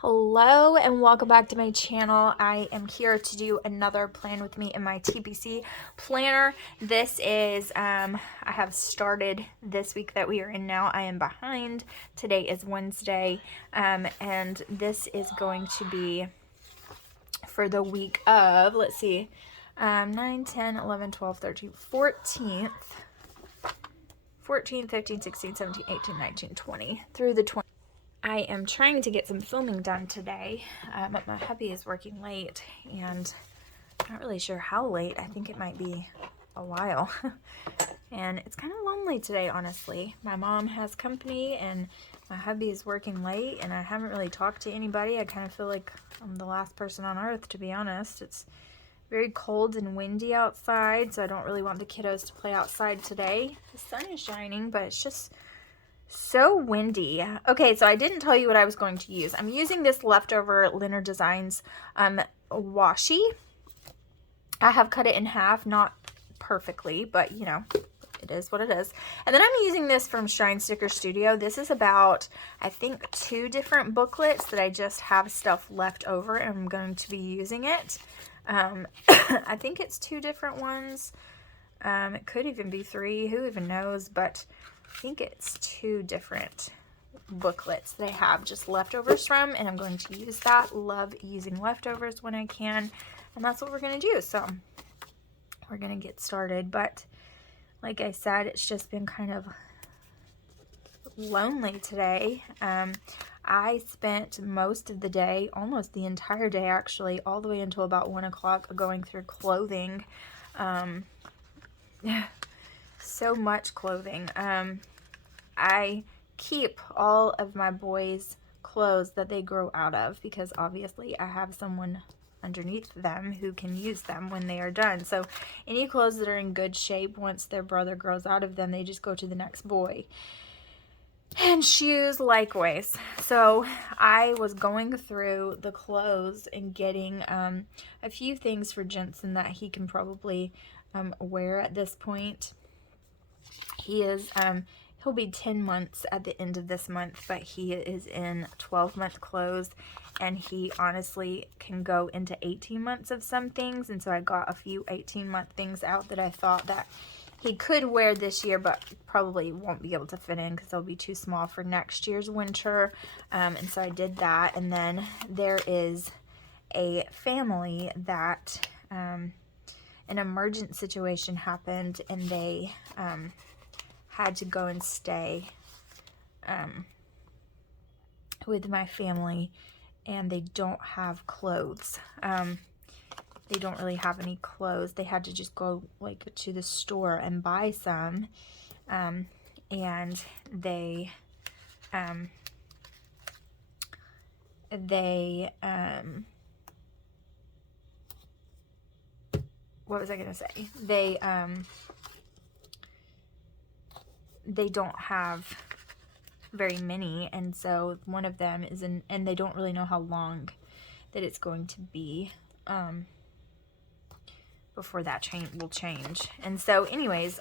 Hello and welcome back to my channel. I am here to do another plan with me in my TPC planner. This is, I have started this week that we are in now. I am behind. Today is Wednesday, and this is going to be for the week of, let's see, 9, 10, 11, 12, 13, 14th, 14, 15, 16, 17, 18, 19, 20, through the 20. I am trying to get some filming done today, but my hubby is working late, and I'm not really sure how late. I think it might be a while. And it's kind of lonely today, honestly. My mom has company, and my hubby is working late, and I haven't really talked to anybody. I kind of feel like I'm the last person on earth, to be honest. It's very cold and windy outside, so I don't really want the kiddos to play outside today. The sun is shining, but it's just so windy. Okay, so I didn't tell you what I was going to use. I'm using this leftover Liner Designs washi. I have cut it in half, not perfectly, but you know, it is what it is. And then I'm using this from Shine Sticker Studio. This is about, I think, 2 different booklets that I just have stuff left over, and I'm going to be using it. I think it's 2 different ones. It could even be 3, who even knows, but I think it's 2 different booklets that I have just leftovers from, and I'm going to use that. Love using leftovers when I can, and that's what we're going to do. So we're going to get started, but like I said, it's just been kind of lonely today. I spent most of the day, almost the entire day actually, all the way until about 1 o'clock going through clothing. So much clothing. I keep all of my boys' clothes that they grow out of, because obviously I have someone underneath them who can use them when they are done. So any clothes that are in good shape, once their brother grows out of them, they just go to the next boy. And shoes likewise. So I was going through the clothes and getting a few things for Jensen that he can probably wear at this point. He is, he'll be 10 months at the end of this month, but he is in 12-month clothes, and he honestly can go into 18 months of some things, and so I got a few 18-month things out that I thought that he could wear this year, but probably won't be able to fit in because they'll be too small for next year's winter, and so I did that. And then there is a family that an emergent situation happened, and they had to go and stay with my family, and they don't have clothes. They don't really have any clothes. They had to just go like to the store and buy some, and they what was I gonna say? They don't have very many, and so one of them is in, and they don't really know how long that it's going to be before that will change. And so anyways,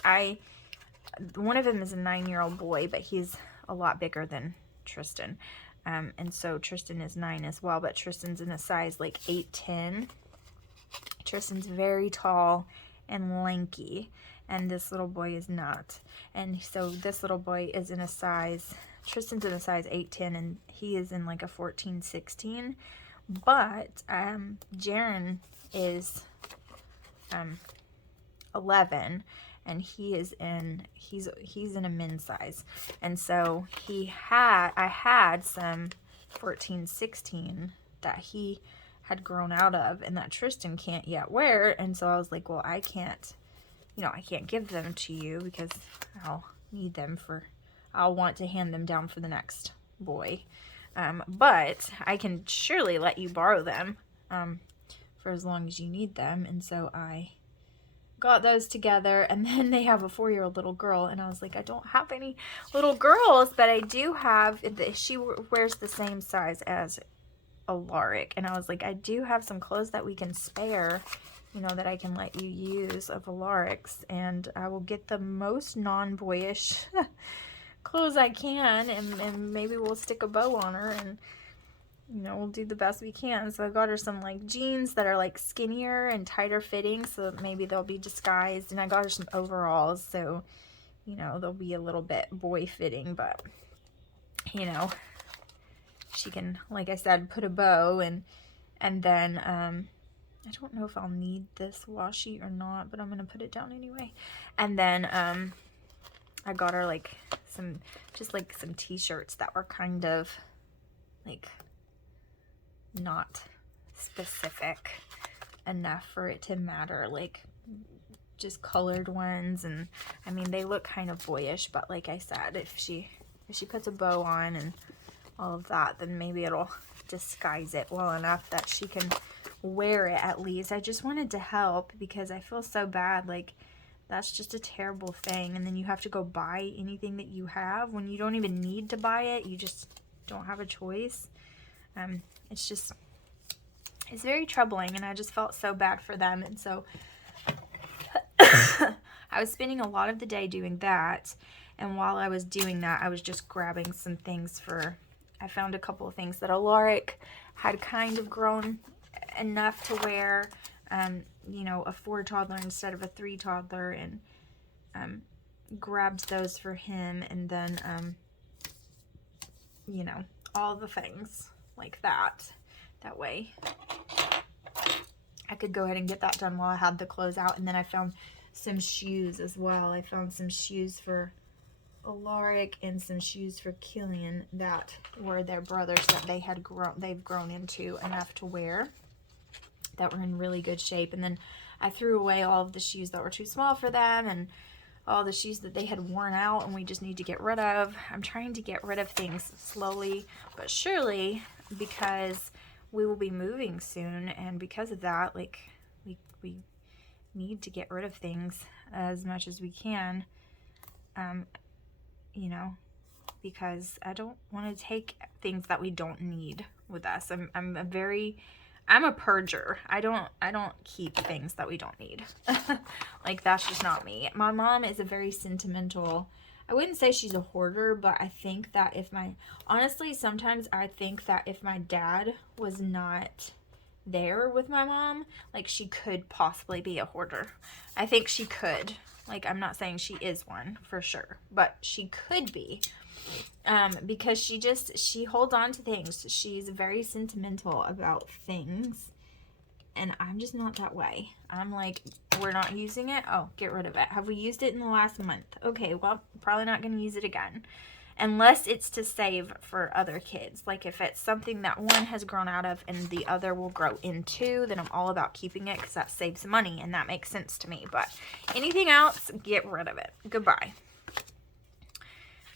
one of them is a 9-year-old boy, but he's a lot bigger than Tristan, and so Tristan is 9 as well, but Tristan's in a size like 8'10". Tristan's very tall and lanky, and this little boy is not. And so this little boy is in a size, Tristan's in a size 8'10", and he is in like a 14, 16. But Jaren is 11, and he's in a men's size. And so I had some 14, 16 that he had grown out of, and that Tristan can't yet wear. And so I was like, well, I can't give them to you, because I'll need them I'll want to hand them down for the next boy. But I can surely let you borrow them for as long as you need them. And so I got those together, and then they have a 4-year-old little girl, and I was like, I don't have any little girls, but I do have, she wears the same size as Alaric, and I was like, I do have some clothes that we can spare, you know, that I can let you use of Alaric's, and I will get the most non-boyish clothes I can, and maybe we'll stick a bow on her, and you know, we'll do the best we can. So I got her some like jeans that are like skinnier and tighter fitting, so maybe they'll be disguised. And I got her some overalls, so, you know, they'll be a little bit boy fitting, but, you know, she can, like I said, put a bow. And then, I don't know if I'll need this washi or not, but I'm going to put it down anyway. And then, I got her like some t-shirts that were kind of like not specific enough for it to matter, like just colored ones. And I mean, they look kind of boyish, but like I said, if she puts a bow on and all of that, then maybe it'll disguise it well enough that she can wear it at least. I just wanted to help because I feel so bad, like that's just a terrible thing. And then you have to go buy anything that you have when you don't even need to buy it. You just don't have a choice. It's very troubling, and I just felt so bad for them. And so I was spending a lot of the day doing that. And while I was doing that, I was just grabbing some things I found a couple of things that Alaric had kind of grown enough to wear, you know, a 4 toddler instead of a 3 toddler, and grabbed those for him. And then, you know, all the things like that. That way I could go ahead and get that done while I had the clothes out. And then I found some shoes as well. I found some shoes for Alaric and some shoes for Killian that were their brothers that they've grown into enough to wear, that were in really good shape. And then I threw away all of the shoes that were too small for them, and all the shoes that they had worn out and we just need to get rid of. I'm trying to get rid of things slowly but surely, because we will be moving soon, and because of that, like, we need to get rid of things as much as we can, you know, because I don't want to take things that we don't need with us. I'm a purger. I don't keep things that we don't need. Like, that's just not me. My mom is a very sentimental, I wouldn't say she's a hoarder, but I think that honestly, sometimes I think that if my dad was not there with my mom, like, she could possibly be a hoarder. I think she could. Like, I'm not saying she is one for sure, but she could be. Because she holds on to things. She's very sentimental about things. And I'm just not that way. I'm like, we're not using it. Oh, get rid of it. Have we used it in the last month? Okay, well, probably not going to use it again. Unless it's to save for other kids. Like, if it's something that one has grown out of and the other will grow into, then I'm all about keeping it because that saves money and that makes sense to me. But anything else, get rid of it. Goodbye.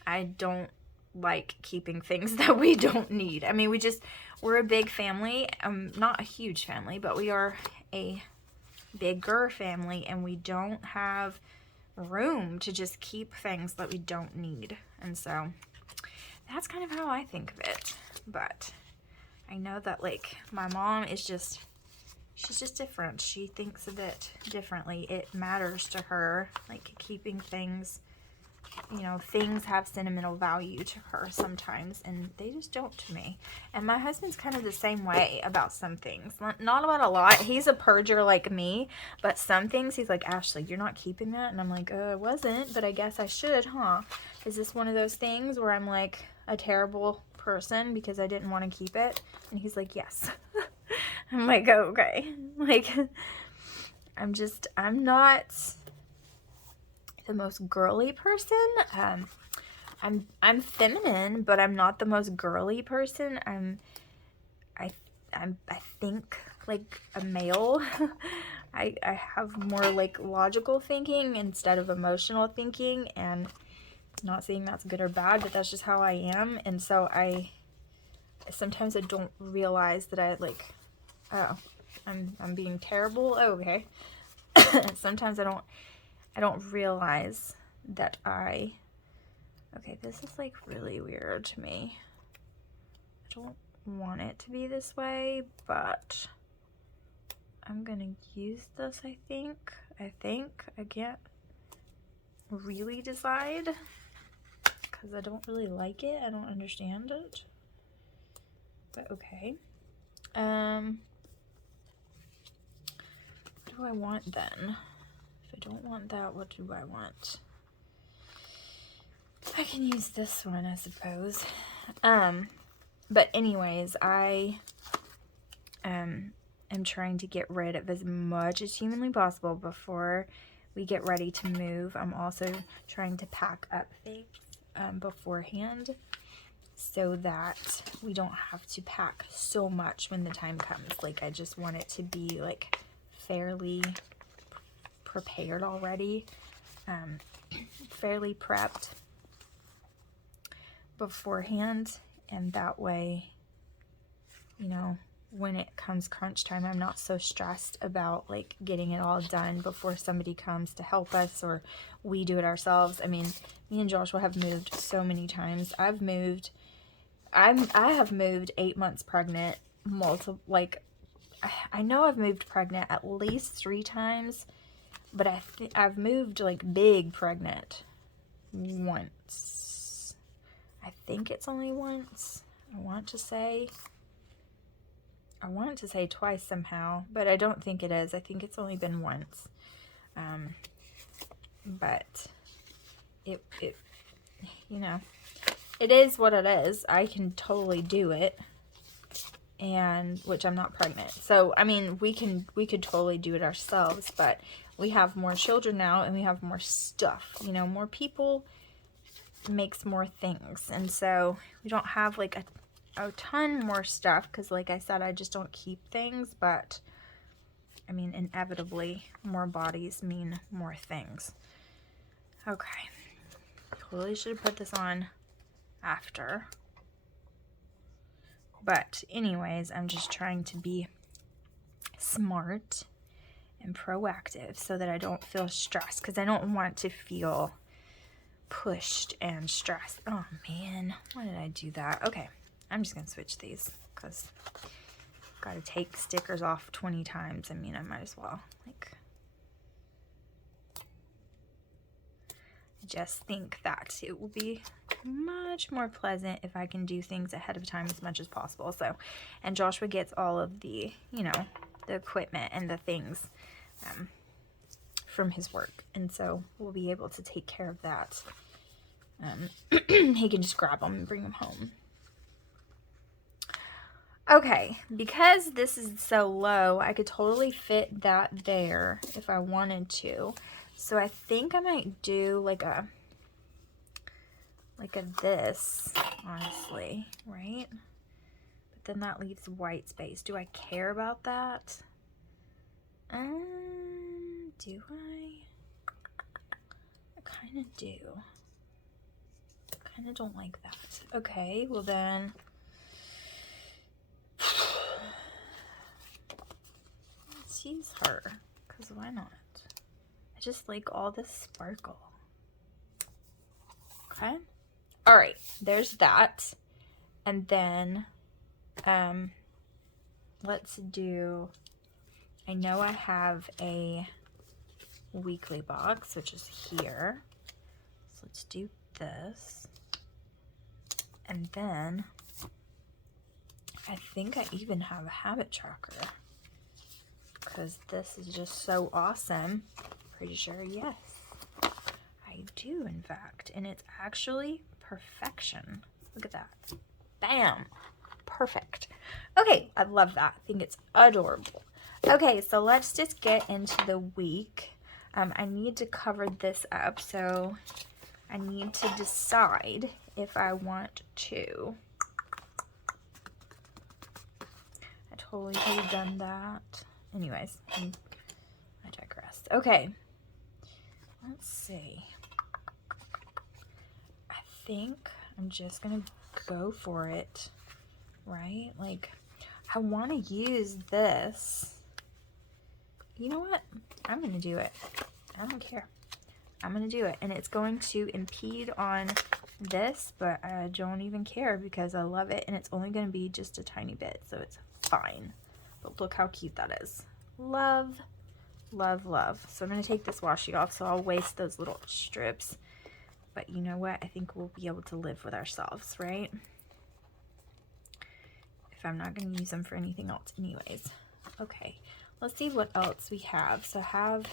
I don't like keeping things that we don't need. I mean, we're a big family. Not a huge family, but we are a bigger family, and we don't have room to just keep things that we don't need. And so that's kind of how I think of it. But I know that, like, my mom is she's just different. She thinks of it differently. It matters to her, like, keeping things. You know, things have sentimental value to her sometimes, and they just don't to me. And my husband's kind of the same way about some things. Not about a lot. He's a purger like me, but some things he's like, Ashley, you're not keeping that? And I'm like, I wasn't, but I guess I should, huh? Is this one of those things where I'm like a terrible person because I didn't want to keep it? And he's like, yes. I'm like, oh, okay. Like, I'm not the most girly person. I'm feminine, but I'm not the most girly person. I think like a male. I have more like logical thinking instead of emotional thinking, and not saying that's good or bad, but that's just how I am. And so sometimes I don't realize that I'm being terrible. Oh, okay. Sometimes I don't realize that okay, this is like really weird to me. I don't want it to be this way, but I'm gonna use this, I think. I can't really decide because I don't really like it. I don't understand it. but okay. What do I want then? If I don't want that, what do I want? I can use this one, I suppose. But anyways, I am trying to get rid of as much as humanly possible before we get ready to move. I'm also trying to pack up things beforehand so that we don't have to pack so much when the time comes. Like, I just want it to be like fairly prepared already, fairly prepped beforehand, and that way, you know, when it comes crunch time, I'm not so stressed about like getting it all done before somebody comes to help us or we do it ourselves. I mean, me and Joshua have moved so many times. I have moved 8 months pregnant, I know I've moved pregnant at least 3 times, but I've moved like big pregnant once. I think it's only once. I want to say twice somehow, but I don't think it is. I think it's only been once. But it you know, it is what it is. I can totally do it, and which I'm not pregnant. So, I mean, we could totally do it ourselves, but we have more children now and we have more stuff. You know, more people makes more things. And so we don't have like a ton more stuff because, like I said, I just don't keep things, but I mean, inevitably more bodies mean more things. Okay. Totally should have put this on after. But anyways, I'm just trying to be smart and proactive so that I don't feel stressed, because I don't want to feel pushed and stressed. Oh man, why did I do that? Okay, I'm just gonna switch these because I've got to take stickers off 20 times. I mean, I might as well. Like, I just think that it will be much more pleasant if I can do things ahead of time as much as possible. So, and Joshua gets all of the, you know, the equipment and the things from his work, and so we'll be able to take care of that. He can just grab them and bring them home. Okay, because this is so low, I could totally fit that there if I wanted to. So I think I might do like a this, honestly, right? But then that leaves white space. Do I care about that? Do I? I kind of do. Kind of don't like that. Okay, well then, let's use her, because why not? I just like all this sparkle. Okay. All right, there's that. And then, let's do, I know I have a weekly box, which is here. So let's do this. And then I think I even have a habit tracker, because this is just so awesome. Pretty sure, yes, I do, in fact. And it's actually perfection. Look at that. Bam. Perfect. Okay, I love that. I think it's adorable. Okay, so let's just get into the week. I need to cover this up, so I need to decide if I want to. I totally could have done that. Anyways, I digress. Okay, let's see. I think I'm just gonna go for it, right? Like, I want to use this. You know what? I'm gonna do it. I don't care. I'm gonna do it, and it's going to impede on this, but I don't even care because I love it, and it's only gonna be just a tiny bit, so it's fine. But look how cute that is. Love, love, love. So I'm gonna take this washi off, so I'll waste those little strips, but you know what? I think we'll be able to live with ourselves, right? if I'm not going to use them for anything else anyways. Okay, let's see what else we have. So I have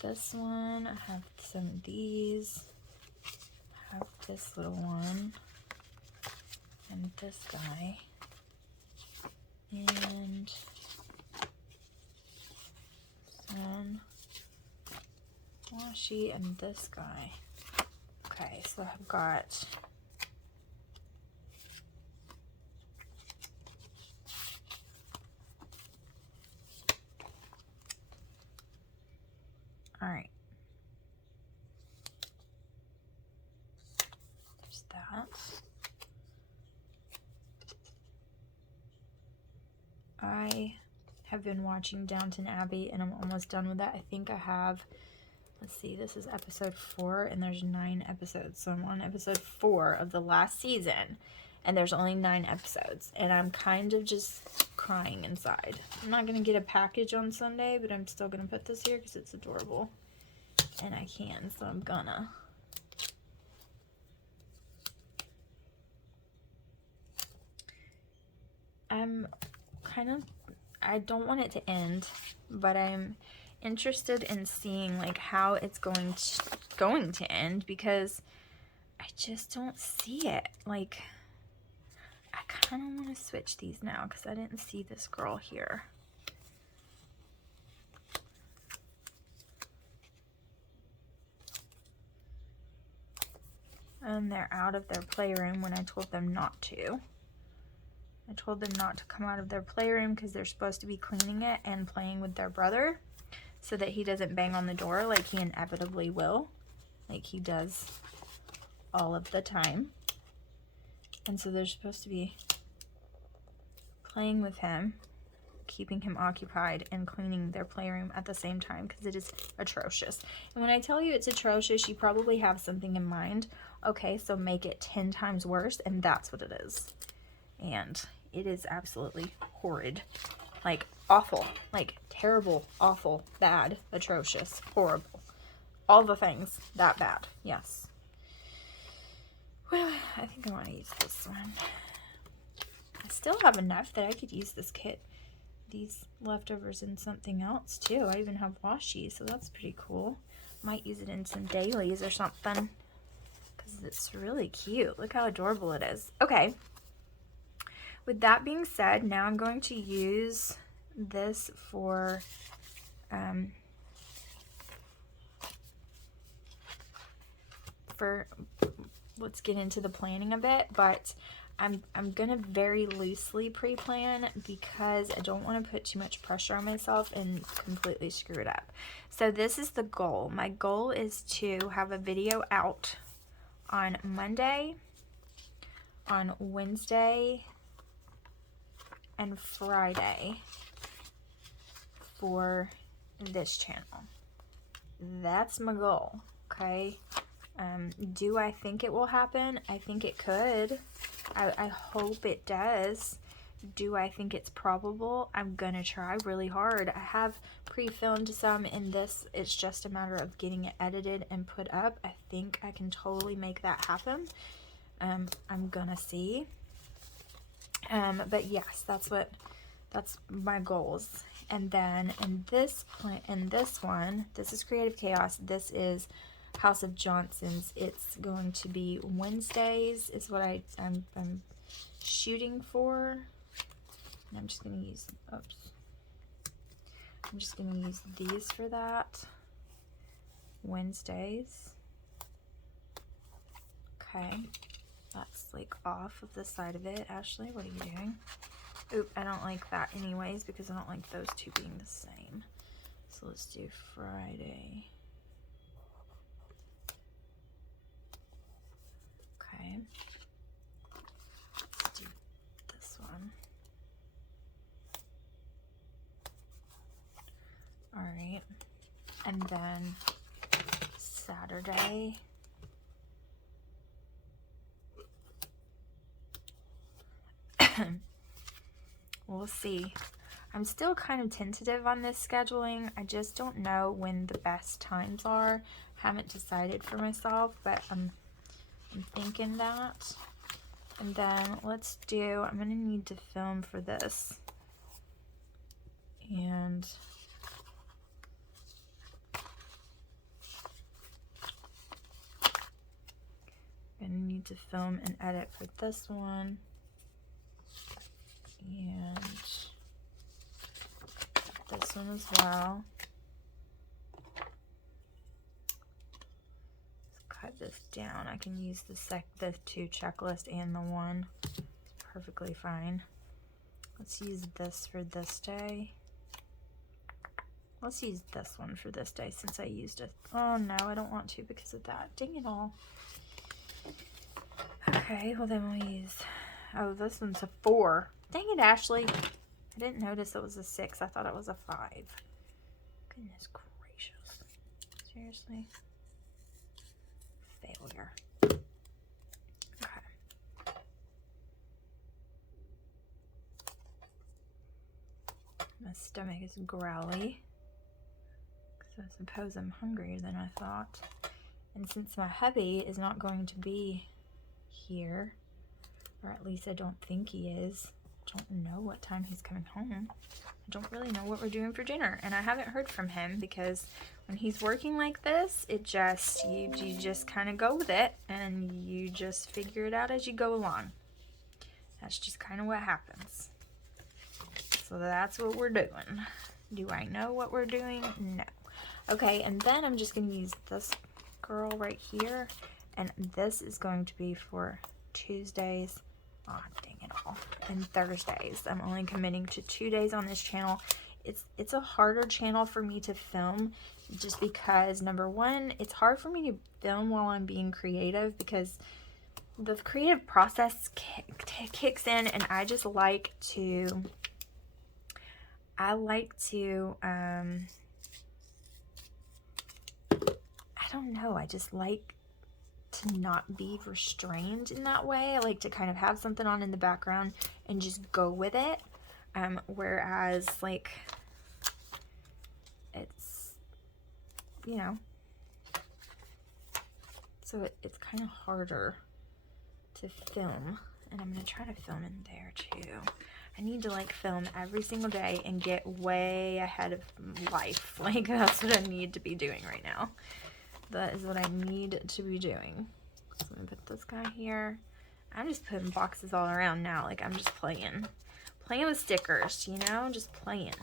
this one, I have some of these, I have this little one, and this guy, and this one, washi, and this guy. Okay, so I've got all right. There's that. I have been watching Downton Abbey and I'm almost done with that. I think I have, let's see, this is episode 4 and there's 9 episodes. So I'm on episode 4 of the last season and there's only 9 episodes. And I'm kind of just crying inside. I'm not going to get a package on Sunday, but I'm still going to put this here because it's adorable. And I can, so I'm gonna. I don't want it to end, but I'm interested in seeing like how it's going to end, because I just don't see it. Like, I kind of want to switch these now because I didn't see this girl here. And they're out of their playroom when I told them not to. I told them not to come out of their playroom because they're supposed to be cleaning it and playing with their brother so that he doesn't bang on the door like he inevitably will, like he does all of the time. And so they're supposed to be playing with him, keeping him occupied, and cleaning their playroom at the same time because it is atrocious. And when I tell you it's atrocious, you probably have something in mind. Okay, so make it 10 times worse, and that's what it is. And it is absolutely horrid. Like, awful. Like, terrible, awful, bad, atrocious, horrible. All the things that bad. Yes. Well, I think I want to use this one. I still have enough that I could use this kit. These leftovers in something else, too. I even have washi, so that's pretty cool. Might use it in some dailies or something, because it's really cute. Look how adorable it is. Okay. With that being said, now I'm going to use this for let's get into the planning a bit, but I'm gonna very loosely pre-plan because I don't want to put too much pressure on myself and completely screw it up. So this is the goal. My goal is to have a video out on Monday, on Wednesday, and Friday for this channel. That's my goal, okay? Do I think it will happen? I think it could. I hope it does. Do I think it's probable? I'm gonna try really hard. I have pre-filmed some in this. It's just a matter of getting it edited and put up. I think I can totally make that happen. I'm gonna see. But yes, that's my goals. And then in this one, this is Creative Chaos. This is House of Johnson's. It's going to be Wednesdays is what I'm shooting for. And I'm just going to use, I'm just going to use these for that. Wednesdays. Okay. That's like off of the side of it. Ashley, what are you doing? Oop, I don't like that anyways because I don't like those two being the same. So let's do Friday. Okay. Let's do this one. Alright. And then Saturday. We'll see. I'm still kind of tentative on this scheduling. I just don't know when the best times are. Haven't decided for myself, but I'm thinking that. And then let's do, I'm going to need to film for this. And I'm going to need to film and edit for this one. And this one as well. Cut this down. I can use the 2 checklist and the 1. It's perfectly fine. Let's use this for this day. Let's use this one for this day since I used it. Oh no, I don't want to because of that. Dang it all. Okay, well then we'll use, oh, this one's a 4. Dang it, Ashley. I didn't notice it was a 6. I thought it was a 5. Goodness gracious. Seriously? Failure. Okay. My stomach is growly. So I suppose I'm hungrier than I thought. And since my hubby is not going to be here, or at least I don't think he is, I don't know what time he's coming home. I don't really know what we're doing for dinner, and I haven't heard from him because when he's working like this, it just, you just kind of go with it and you just figure it out as you go along. That's just kind of what happens. So that's what we're doing. Do I know what we're doing? No. Okay, and then I'm just going to use this girl right here, and this is going to be for Tuesdays. Oh, dang it all. And Thursdays. I'm only committing to 2 days on this channel. It's a harder channel for me to film just because, number one, it's hard for me to film while I'm being creative because the creative process kicks in, and I just like to, I don't know, I just like to not be restrained in that way. I like to kind of have something on in the background and just go with it. Whereas, like, it's, you know, so it's kind of harder to film, and I'm going to try to film in there too. I need to like film every single day and get way ahead of life. Like, that's what I need to be doing right now. That is what I need to be doing. So I'm gonna put this guy here. I'm just putting boxes all around now. Like, I'm just playing with stickers, you know, just playing.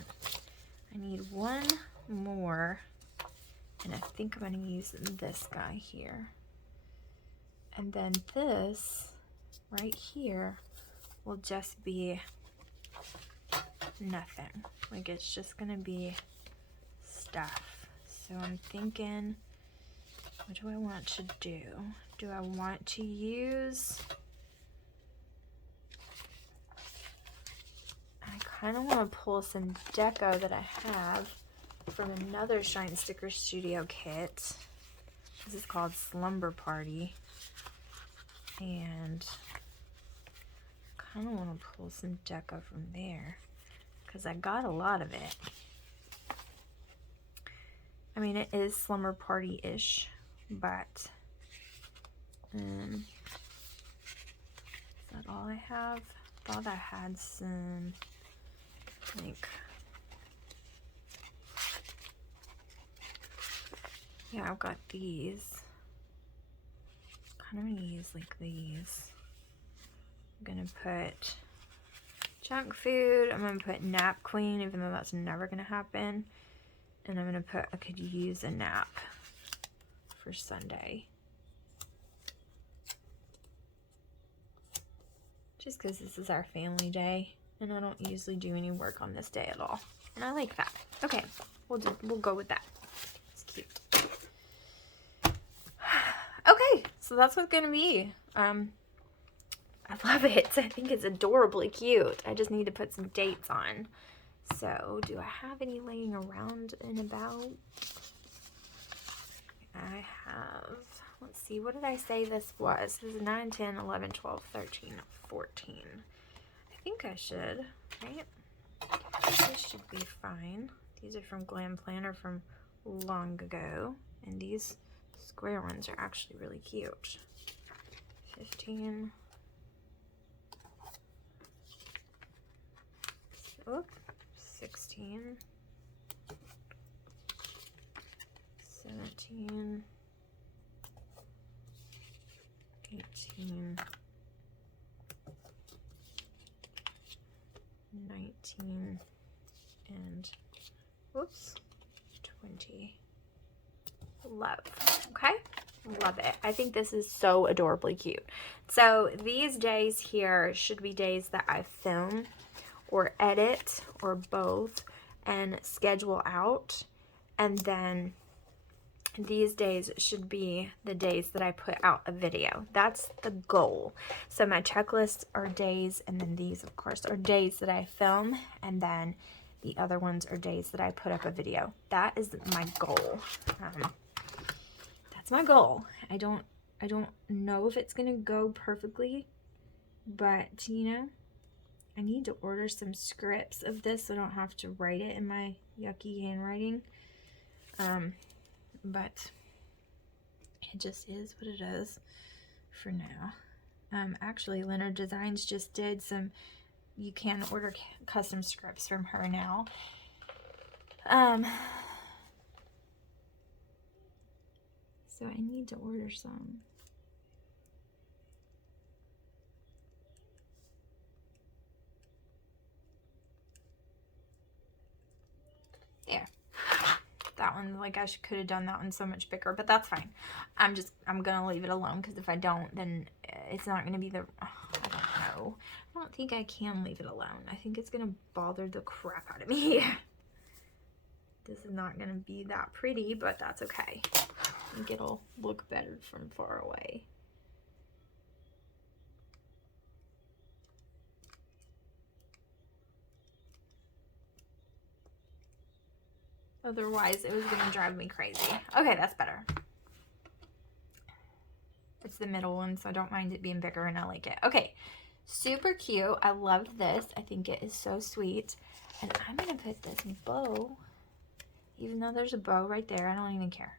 I need one more, and I think I'm gonna use this guy here. And then this right here will just be nothing. Like, it's just gonna be stuff. So I'm thinking, what do I want to do? Do I want to use, I kind of want to pull some deco that I have from another Shine Sticker Studio kit. This is called Slumber Party. And kind of want to pull some deco from there because I got a lot of it. I mean, it is Slumber Party-ish, but is that all I have? I thought I had some, like, yeah, I've got these. Kind of gonna use like these. I'm gonna put junk food. I'm gonna put nap queen, even though that's never gonna happen. And I'm gonna put, I could use a nap for Sunday. Just because this is our family day, and I don't usually do any work on this day at all. And I like that. Okay, we'll go with that. It's cute. Okay, so that's what's gonna be. I love it. I think it's adorably cute. I just need to put some dates on. So, do I have any laying around and about? I have, let's see, what did I say this was? This is 9, 10, 11, 12, 13, 14. I think I should, right? This should be fine. These are from Glam Planner from long ago. And these square ones are actually really cute. 15. oops, 16, 17, 18, 19, and whoops, 20. Love. Okay, love it. I think this is so adorably cute. So these days here should be days that I film or edit or both and schedule out, and then these days should be the days that I put out a video. That's the goal. So my checklists are days, and then these of course are days that I film, and then the other ones are days that I put up a video. That is my goal. That's my goal. I don't know if it's gonna go perfectly, but you know, I need to order some scripts of this so I don't have to write it in my yucky handwriting. But it just is what it is for now. Actually, Leonard Designs just did some, you can order custom scripts from her now. So I need to order some. There. That one, like I could have done that one so much bigger, but that's fine. I'm gonna leave it alone, because if I don't, then it's not gonna be the, I don't know. I don't think I can leave it alone. I think it's gonna bother the crap out of me. This is not gonna be that pretty, but that's okay. I think it'll look better from far away. Otherwise, it was gonna drive me crazy. Okay, that's better. It's the middle one, so I don't mind it being bigger, and I like it. Okay, super cute. I love this. I think it is so sweet. And I'm gonna put this bow, even though there's a bow right there, I don't even care.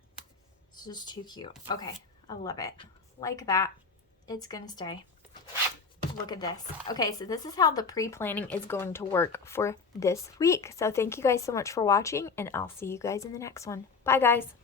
It's just too cute. Okay, I love it. Like that. It's gonna stay. Look at this. Okay, so this is how the pre-planning is going to work for this week. So thank you guys so much for watching, and I'll see you guys in the next one. Bye, guys.